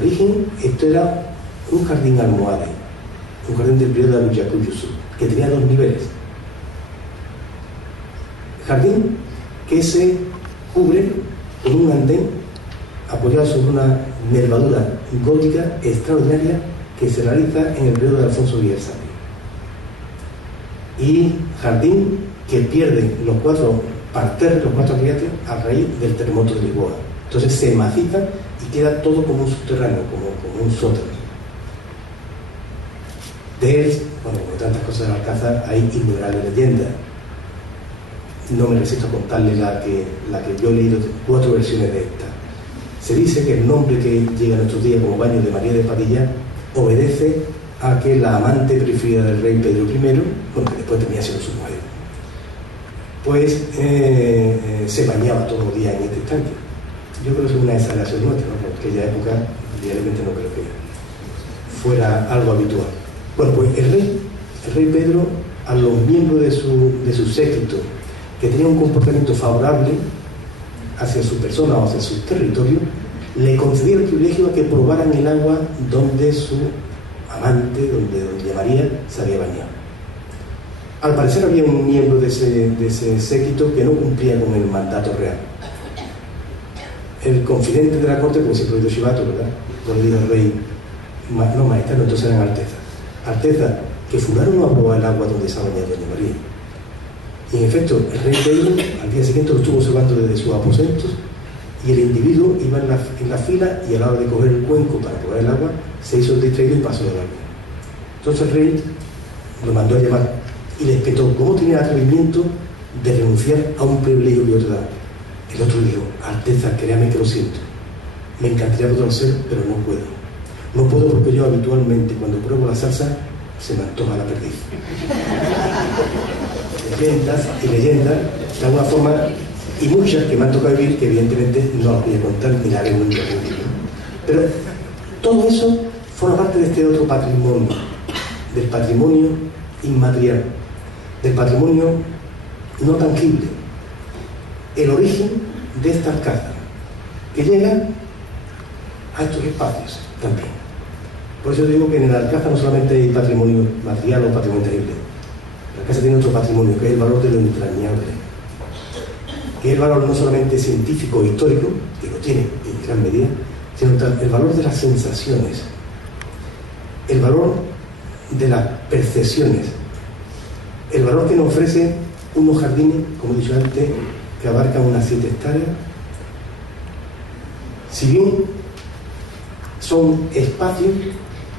origen esto era un jardín almohade, un jardín del periodo de Aruyaku-Yusu, que tenía 2 niveles. Jardín que se cubre con un andén apoyado sobre una nervadura gótica extraordinaria que se realiza en el periodo de Alfonso Guillermo. Y jardín que pierde los 4 parterres, los 4 atriates, a raíz del terremoto de Lisboa. Entonces se maciza y queda todo como un subterráneo, como un sótano. De él, bueno, como tantas cosas del Alcázar, hay innumerables leyendas. No me resisto a contarle la que yo he leído, 4 versiones de esta. Se dice que el nombre que llega a nuestros días como Baño de María de Padilla obedece a que la amante preferida del rey Pedro I, bueno, que después termina siendo su mujer, pues se bañaba todos los días en este estanque. Yo creo que es una exageración nuestra, ¿no? Porque en aquella época diariamente no creo que fuera algo habitual. Bueno, pues el rey Pedro, a los miembros de su séquito que tenían un comportamiento favorable hacia su persona o hacia su territorio, le concedía el privilegio a que probaran el agua donde su amante, donde doña María, se había bañado. Al parecer había un miembro de ese séquito que no cumplía con el mandato real. El confidente de la corte, porque siempre he oído chivato, ¿verdad? Por el del rey, no majestad, no, entonces eran alteza. Alteza, que fulano no aprobó el agua donde se ha bañado doña María. Y en efecto, el rey Pedro al día siguiente lo estuvo observando desde sus aposentos, y el individuo iba en la fila, y a la hora de coger el cuenco para probar el agua, se hizo el distraído y pasó de largo. Entonces el rey lo mandó a llamar y le espetó cómo tenía el atrevimiento de renunciar a un privilegio que otro da. El otro dijo: Alteza, créame que lo siento, me encantaría poderlo hacer, pero no puedo. No puedo porque yo habitualmente, cuando pruebo la salsa, se me antoja la perdiz. Leyendas, de alguna forma, y muchas que me han tocado vivir, que evidentemente no las voy a contar ni la haré nunca. Pero todo eso forma parte de este otro patrimonio, del patrimonio inmaterial, del patrimonio no tangible, el origen de esta Alcázar, que llega a estos espacios también. Por eso digo que en el Alcázar no solamente hay patrimonio material o patrimonio tangible. La casa tiene otro patrimonio, que es el valor de lo entrañable, que es el valor no solamente científico o histórico, que lo tiene en gran medida, sino el valor de las sensaciones, el valor de las percepciones, el valor que nos ofrece unos jardines, como he dicho antes, que abarcan unas 7 hectáreas. Si bien son espacios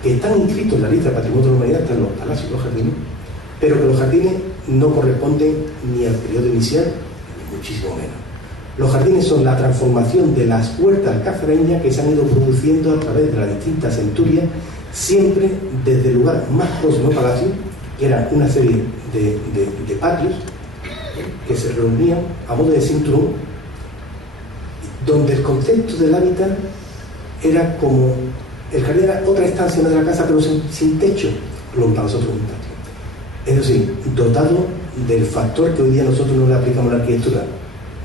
que están inscritos en la lista de Patrimonio de la Humanidad, están los palacios y los jardines, pero que los jardines no corresponden ni al periodo inicial, ni muchísimo menos. Los jardines son la transformación de las huertas alcazareñas que se han ido produciendo a través de las distintas centurias, siempre desde el lugar más próximo al palacio, que era una serie de patios que se reunían a modo de cinturón, donde el concepto del hábitat era como el jardín era otra estancia de la casa, pero sin techo, lo para nosotros un patio. Es decir, dotado del factor que hoy día nosotros no le aplicamos a la arquitectura,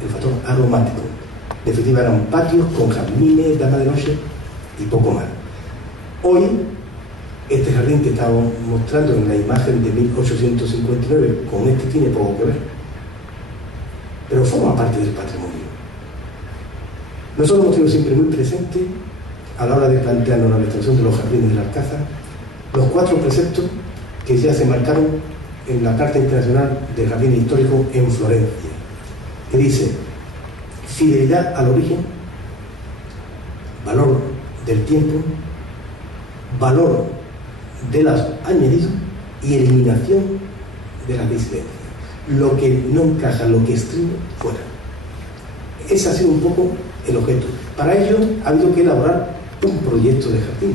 el factor aromático. En definitiva, eran patios con jardines, damas de noche y poco más. Hoy, este jardín que estamos mostrando en la imagen de 1859, con este tiene poco que ver, pero forma parte del patrimonio. Nosotros hemos tenido siempre muy presente, a la hora de plantearnos la restauración de los jardines del Alcázar, los 4 preceptos que ya se marcaron en la Carta Internacional del Jardín Histórico en Florencia, que dice: fidelidad al origen, valor del tiempo, valor de los añadidos y eliminación de las disidencias. Lo que no encaja, lo que estriba, fuera. Ese ha sido un poco el objeto. Para ello ha habido que elaborar un proyecto de jardín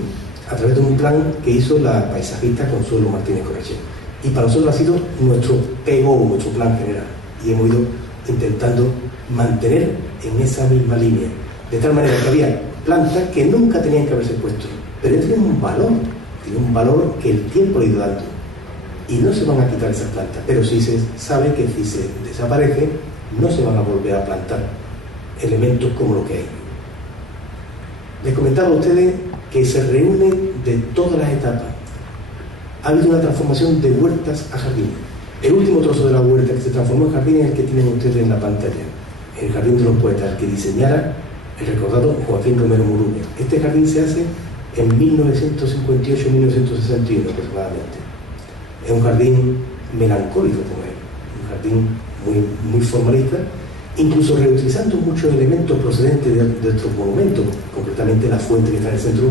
a través de un plan que hizo la paisajista Consuelo Martínez Correchea. Y para nosotros ha sido nuestro PO, nuestro plan general. Y hemos ido intentando mantener en esa misma línea. De tal manera que había plantas que nunca tenían que haberse puesto, pero tienen un valor que el tiempo le ha ido dando. Y no se van a quitar esas plantas, pero sí se sabe que si se desaparece, no se van a volver a plantar elementos como lo que hay. Les comentaba a ustedes que se reúne de todas las etapas. Ha habido una transformación de huertas a jardines. El último trozo de la huerta que se transformó en jardín es el que tienen ustedes en la pantalla, el Jardín de los Poetas, que diseñara el recordado Joaquín Romero Muruña. Este jardín se hace en 1958-1961 aproximadamente. Es un jardín melancólico, como es, un jardín muy formalista, incluso reutilizando muchos elementos procedentes de otros monumentos. Concretamente la fuente que está en el centro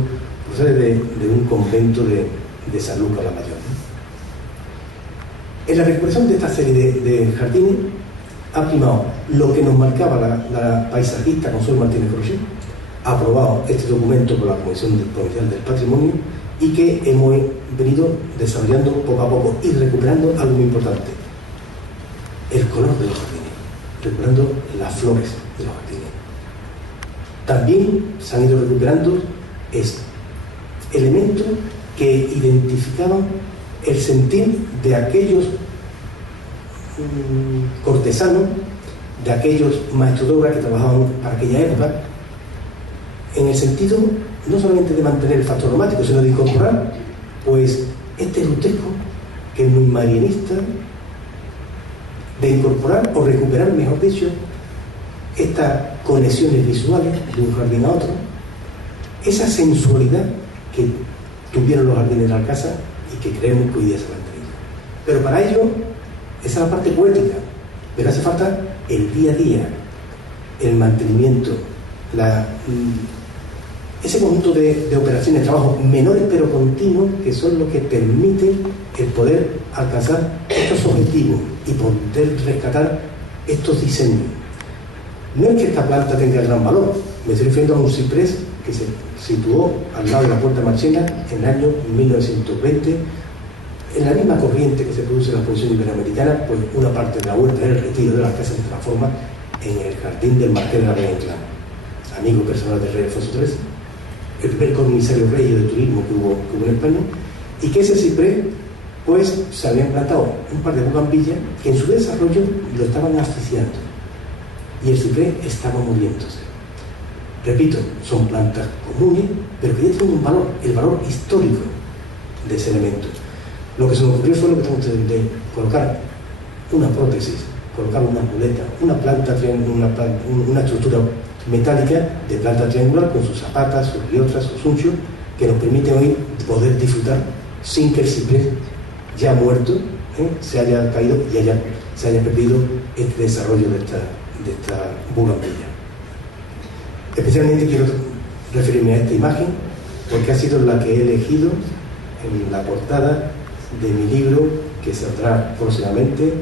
procede de un convento de San Lucas la Mayor. En la recuperación de esta serie de jardines ha primado lo que nos marcaba la paisajista Consuelo Martínez Crochet, ha aprobado este documento por la Comisión Provincial del Patrimonio y que hemos venido desarrollando poco a poco y recuperando algo muy importante: el color de los jardines, recuperando las flores de los jardines. También se han ido recuperando elementos que identificaban el sentir de aquellos cortesanos, de aquellos maestros de obra que trabajaban para aquella época, en el sentido no solamente de mantener el factor romántico, sino de incorporar pues este grotesco que es muy marianista, de incorporar o recuperar, mejor dicho, estas conexiones visuales de un jardín a otro, esa sensualidad que tuvieron los jardines de Alcázar y que creemos que hoy día se ha mantenido. Pero para ello, esa es la parte poética, pero hace falta el día a día, el mantenimiento, ese conjunto de operaciones, trabajos menores pero continuos, que son los que permiten el poder alcanzar estos objetivos y poder rescatar estos diseños. No es que esta planta tenga gran valor, me estoy refiriendo a un ciprés que se situó al lado de la Puerta Marchena en el año 1920, en la misma corriente que se produce en la Exposición Iberoamericana, pues una parte de la huerta del Retiro de la casa se transforma en el jardín del Marqués de la Reina Inclán, amigo personal del rey Alfonso XIII, el primer comisario rey de turismo que hubo en España, y que ese ciprés pues se habían plantado un par de bugambillas que en su desarrollo lo estaban asfixiando y el ciprés estaba muriéndose. Repito, son plantas comunes, pero que ya tienen un valor, el valor histórico de ese elemento. Lo que se nos ocurrió fue lo que estamos de colocar una prótesis, colocar una muleta, una planta, una estructura metálica de planta triangular con sus zapatas, sus liotras, sus unchos, que nos permite hoy poder disfrutar sin que el ciprés ya muerto se haya caído y se haya perdido este desarrollo de esta bugambilla. Especialmente quiero referirme a esta imagen porque ha sido la que he elegido en la portada de mi libro que saldrá próximamente,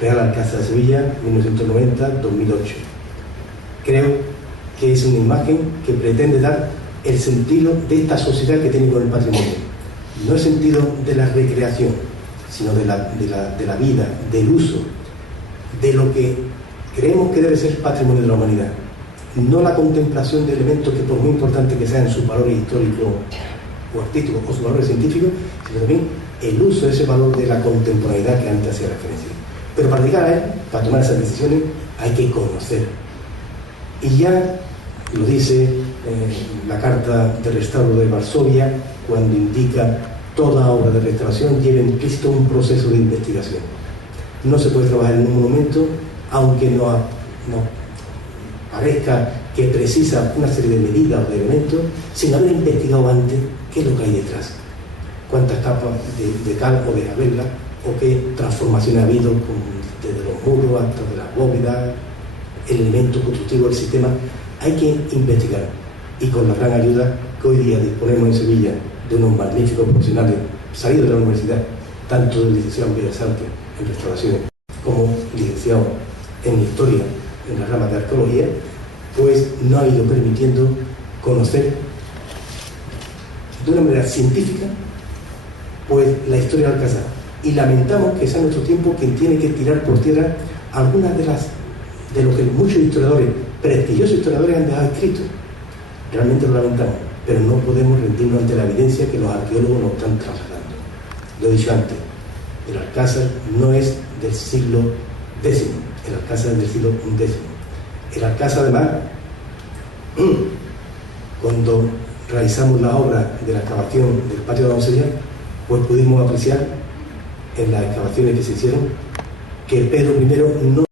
Real Alcázar de Sevilla, 1990-2008. Creo que es una imagen que pretende dar el sentido de esta sociedad que tiene con el patrimonio. No el sentido de la recreación, sino de la vida, del uso, de lo que creemos que debe ser patrimonio de la humanidad. No la contemplación de elementos que, por muy importante que sean sus valores históricos o artísticos o sus valores científicos, sino también el uso de ese valor de la contemporaneidad que antes hacía referencia. Pero para llegar a él, para tomar esas decisiones, hay que conocer. Y ya lo dice la Carta de Restauro de Varsovia, cuando indica toda obra de restauración lleva implícito un proceso de investigación. No se puede trabajar en un monumento, aunque no parezca que precisa una serie de medidas o de elementos, sin haber investigado antes qué es lo que hay detrás, cuántas capas de cal o de arregla, o qué transformaciones ha habido desde los muros hasta de las bóvedas, el elemento constructivo del sistema. Hay que investigar, y con la gran ayuda que hoy día disponemos en Sevilla de unos magníficos profesionales salidos de la universidad, tanto del licenciado en Bellas Artes en restauraciones como licenciado en Historia en la rama de Arqueología, pues nos ha ido permitiendo conocer de una manera científica pues la historia de Alcázar, y lamentamos que sea nuestro tiempo quien tiene que tirar por tierra algunas de lo que muchos historiadores, prestigiosos historiadores, han dejado escrito. Realmente lo lamentamos, pero no podemos rendirnos ante la evidencia que los arqueólogos nos están trasladando. Lo he dicho antes, el Alcázar no es del siglo X, el Alcázar es del siglo XI. El Alcázar, además, cuando realizamos la obra de la excavación del patio de la Doncella, pues pudimos apreciar en las excavaciones que se hicieron que Pedro I no